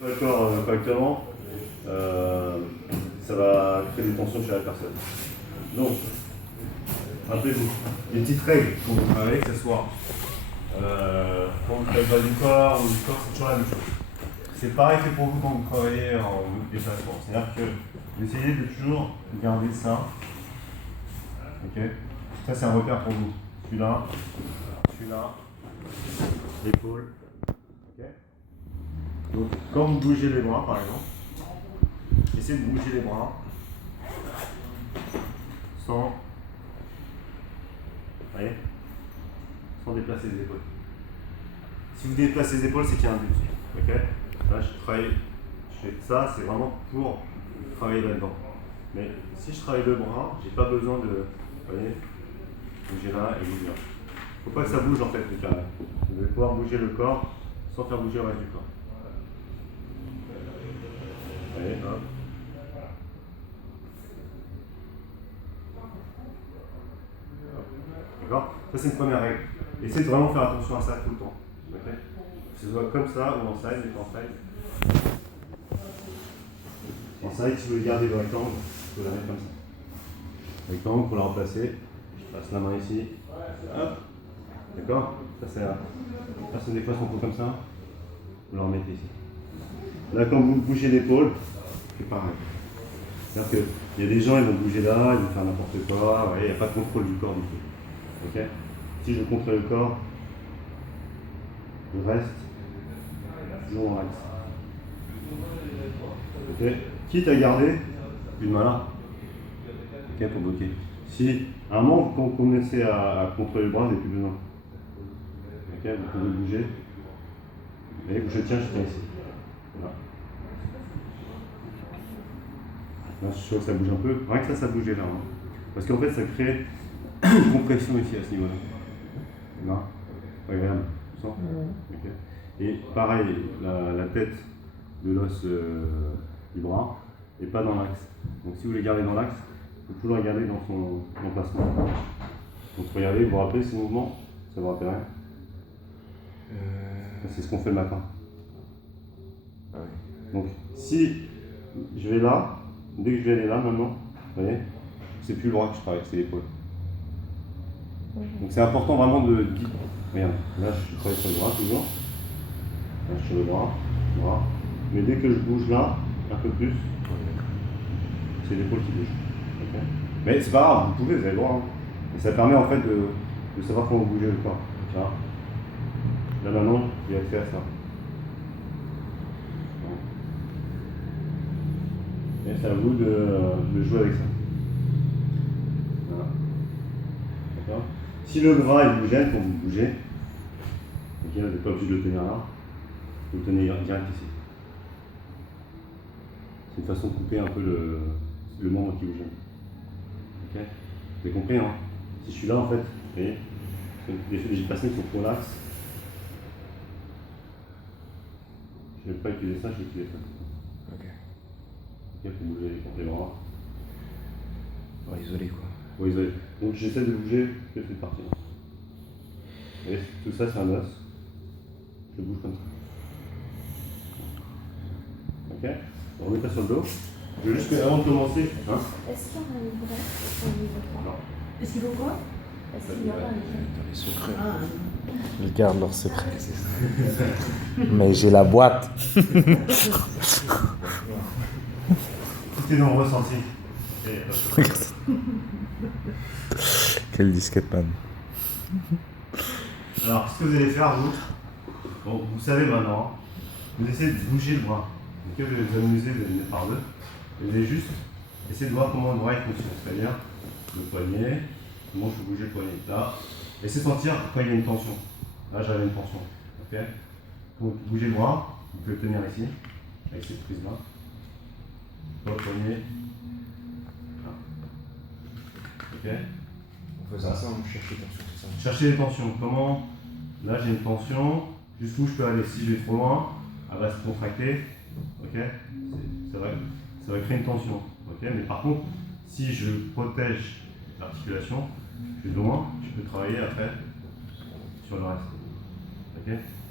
Pas le corps correctement, ça va créer des tensions chez la personne. Donc, rappelez-vous, les petites règles quand vous travaillez, que ce soit quand vous faites pas du corps ou du corps, c'est toujours la même chose. C'est pareil que pour vous quand vous travaillez en déplacement. C'est-à-dire que vous essayez de toujours garder ça. Ok. Ça, c'est un repère pour vous. Celui-là, l'épaule. Ok. Donc, quand vous bougez les bras, par exemple, essayez de bouger les bras sans, voyez, sans déplacer les épaules. Si vous déplacez les épaules, c'est qu'il y a un but. Ok. Là, je fais ça, c'est vraiment pour travailler là-dedans. Mais si je travaille le bras, j'ai pas besoin de, vous voyez, bouger là et bouger là. Faut pas que ça bouge en fait le carré. Vous allez pouvoir bouger le corps sans faire bouger le reste du corps. Allez, hop. D'accord. Ça c'est une première règle. Essayez de vraiment faire attention à ça tout le temps. Okay, que ce soit comme ça ou en side, mais en side. En side, si vous voulez garder le rectangle, vous pouvez la mettre comme ça. Rectangle, pour la remplacer, je passe la main ici. Hop. D'accord. Ça c'est la personne des fois se retrouve comme ça. Vous la remettez ici. Là, quand vous bougez l'épaule, c'est pareil. C'est-à-dire qu'il y a des gens, ils vont bouger là, ils vont faire n'importe quoi, il n'y a pas de contrôle du corps du tout. Okay, si je contrôle le corps, je reste toujours dans l'axe. Okay, quitte à garder une main là, okay, pour bloquer. Si à un moment, quand vous commencez à contrôler le bras, vous n'avez plus besoin. Okay, vous pouvez bouger. Et je tiens ici. Voilà. Là, je suis sûr que ça bouge un peu. Rien que ça bougeait là. Hein. Parce qu'en fait, ça crée une compression ici à ce niveau-là. Là, pas agréable. Tu sens ? Okay. Et pareil, la tête de l'os du bras n'est pas dans l'axe. Donc si vous voulez garder dans l'axe, il faut toujours la garder dans son emplacement. Donc regardez, vous vous rappelez ces mouvements ? Ça vous rappelle rien ? C'est ce qu'on fait le matin. Ah oui. Donc si je vais là, dès que je vais aller là maintenant, vous voyez, c'est plus le bras que je travaille, c'est l'épaule. Donc c'est important vraiment de dire, regarde, là je travaille sur le bras toujours, là je suis sur le bras, mais dès que je bouge là, un peu plus, c'est l'épaule qui bouge. Okay, mais c'est pas grave, vous pouvez, vous avez le droit. Hein. Et ça permet en fait de savoir comment bouger le corps. Là maintenant, j'ai accès à ça. Et c'est à vous de jouer avec ça. Voilà. D'accord. Si le bras il vous gêne quand vous bougez, okay, vous n'êtes pas obligé de le tenir là, vous le tenez direct ici. C'est une façon de couper un peu le membre qui vous gêne. Okay, vous avez compris, hein? Si je suis là en fait, vous voyez, les personnes qui sont trop laxes, je ne vais pas utiliser ça, je vais utiliser ça. Ok. Ok, pour bouger les bras. Ouais, isolé quoi. Oui, isolé. Donc j'essaie de bouger que cette partie-là. Vous voyez, tout ça c'est un os. Je bouge comme ça. Ok. On remet ça sur le dos. Je veux juste que, avant de commencer. Hein, est-ce qu'il y aura une vraie? Non. Est-ce qu'il faut quoi? Est-ce qu'il y aura Les secrets. Ah. Ils gardent leurs secrets. Mais j'ai la boîte. Tout est dans le ressenti. Quel disquette man. Alors, ce que vous allez faire, bon, vous savez maintenant, vous essayez de bouger le bras. Donc, vous allez vous amuser, vous allez le mettre par deux. Vous allez juste essayer de voir comment le bras il fonctionne. C'est-à-dire le poignet, comment je peux bouger le poignet. Là, essayez de sentir quand il y a une tension. Là, j'avais une tension. Okay, donc, bougez le bras, vous pouvez le tenir ici, avec cette prise-là. Le poignet. Là. Ok. En faisant ça, on cherche les tensions, c'est ça. Chercher les tensions. Comment? Là, j'ai une tension. Jusqu'où je peux aller? Si je vais trop loin, elle va se contracter. Ok, ça va créer une tension. Ok, mais par contre, si je protège l'articulation, je suis loin, je peux travailler après sur le reste. Ok,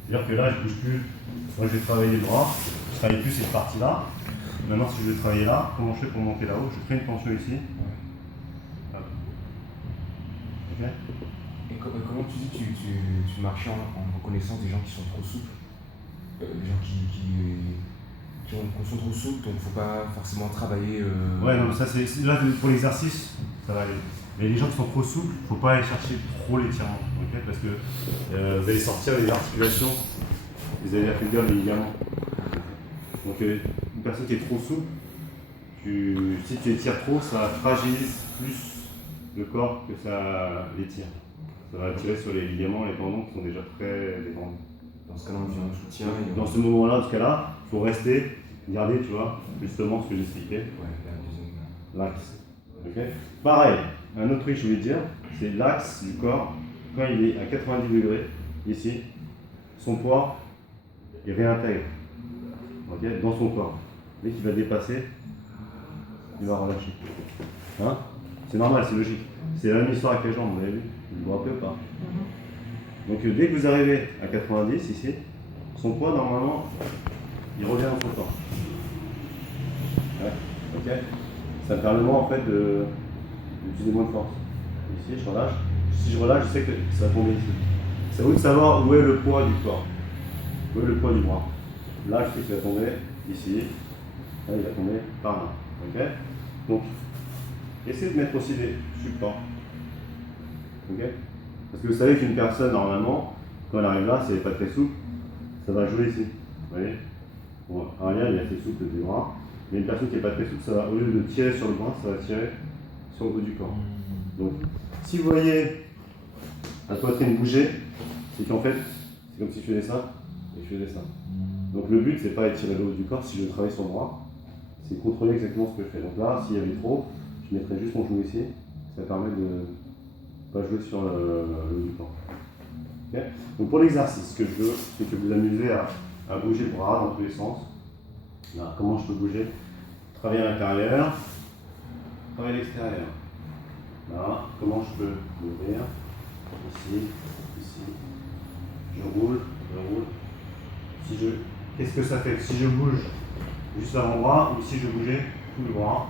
c'est-à-dire que là, je bouge plus. Moi, je vais travailler le bras. je travaille plus cette partie-là. Maintenant, si je veux travailler là, comment je fais pour monter là-haut? Je crée une tension ici. Hop. Ok. Et comment tu dis que tu marchais en reconnaissance des gens qui sont trop souples, des gens qui sont trop souples, donc faut pas forcément travailler. Ouais, non, ça c'est là pour l'exercice, ça va aller. Mais les gens qui sont trop souples, faut pas aller chercher trop l'étirement, ok? Parce que vous allez sortir les articulations, vous allez affaiblir les ligaments. Donc une personne qui est trop souple, si tu étires trop, ça fragilise plus le corps que ça l'étire. Ça va tirer sur les ligaments, les tendons qui sont déjà très détendus. Dans ce cas-là, on vient en soutien. Dans ce moment-là, dans ce cas-là, il faut rester, garder, tu vois, justement ce que j'expliquais. Ouais, la deuxième. L'axe. Ok. Pareil, un autre truc que je voulais dire, c'est l'axe du corps, quand il est à 90 degrés, ici, son poids, il réintègre dans son corps. Dès qu'il va dépasser, il va relâcher. Hein? C'est normal, c'est logique. C'est la même histoire avec les jambes, vous avez vu? Vous vous rappelez ou pas? Donc dès que vous arrivez à 90 ici, son poids normalement, il revient dans son corps. Ouais, ok. Ça me permet en fait d'utiliser moins de force. Ici, je relâche. Si je relâche, je sais que ça va tomber ici. C'est à vous de savoir où est le poids du corps. Où est le poids du bras. Là, je sais qu'il va tomber ici. Là, il va tomber par là. Ok. Donc, essayez de mettre aussi des supports. Ok. Parce que vous savez qu'une personne, normalement, quand elle arrive là, si elle n'est pas très souple, ça va jouer ici. Vous voyez? Bon, Ariel, il est assez souple des bras. Mais une personne qui n'est pas très souple, ça va, au lieu de tirer sur le bras, ça va tirer sur le haut du corps. Donc, si vous voyez la poitrine bouger, c'est qu'en fait, c'est comme si je faisais ça et je faisais ça. Donc le but, c'est pas étirer le haut du corps si je travaille sur le bras, c'est contrôler exactement ce que je fais. Donc là, s'il y avait trop, je mettrais juste mon genou ici, ça permet de ne pas jouer sur le haut du corps. Okay. Donc pour l'exercice, ce que je veux, c'est que vous amusez à bouger le bras dans tous les sens. Là, comment je peux bouger? Travailler à l'intérieur, travailler à l'extérieur. Là, comment je peux m'ouvrir? Ici, ici. Je roule. Qu'est-ce que ça fait? Si je bouge juste l'avant-bras ou si je bougeais tout le bras,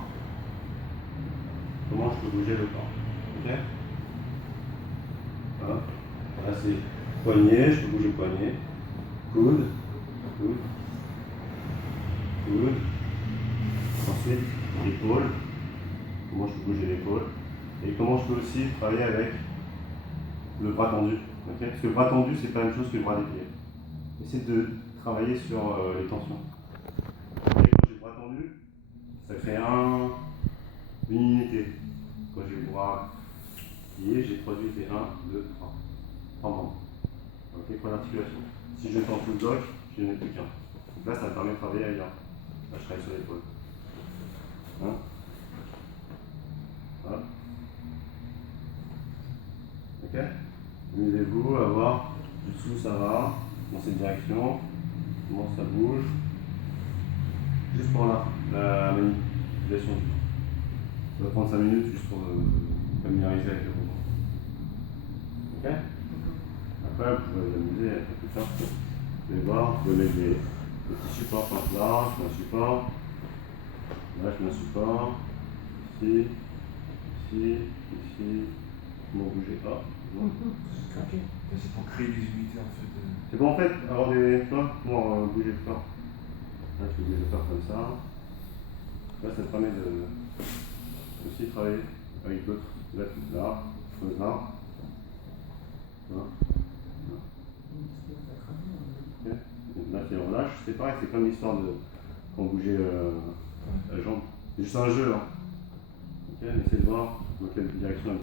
comment je peux bouger le corps? Ok? Voilà. Là c'est poignet, je peux bouger le poignet. Coude. Ensuite, l'épaule. Comment je peux bouger l'épaule? Et comment je peux aussi travailler avec le bras tendu. Okay? Parce que le bras tendu, c'est pas la même chose que le bras déplié. Essayez de travailler sur les tensions. Et quand j'ai le bras tendu, ça crée une unité. Quand j'ai le bras plié, j'ai 3 unités. 1, 2, 3. 3 membres. Ok, point d'articulation. Si je tends tout le bloc, je n'ai plus qu'un. Donc là, ça me permet de travailler ailleurs. Là, je travaille sur l'épaule. Hein? Voilà. Ok? Amusez-vous à voir dessous ça va, dans cette direction, comment ça bouge, juste pour la manipulation du temps. Ça va prendre 5 minutes juste pour familiariser avec le mouvement. Ok? Après, vous pouvez vous amuser un peu plus tard. Vous allez voir, vous pouvez mettre des petits supports par là, je mets un support, là je mets un support, ici, comment bouger, hop. Ok. C'est pour créer des unités en fait. C'est pour en fait avoir des. Tu vois, pour bouger le corps. Là, tu peux bouger le corps comme ça. Là, ça te permet de aussi travailler avec d'autres. Là, comme ça. Là. Okay. Donc là, tu relâches. C'est pareil, c'est comme l'histoire de quand on bougeait la jambe. C'est juste un jeu. Hein. Ok, mais essayez de voir dans quelle direction.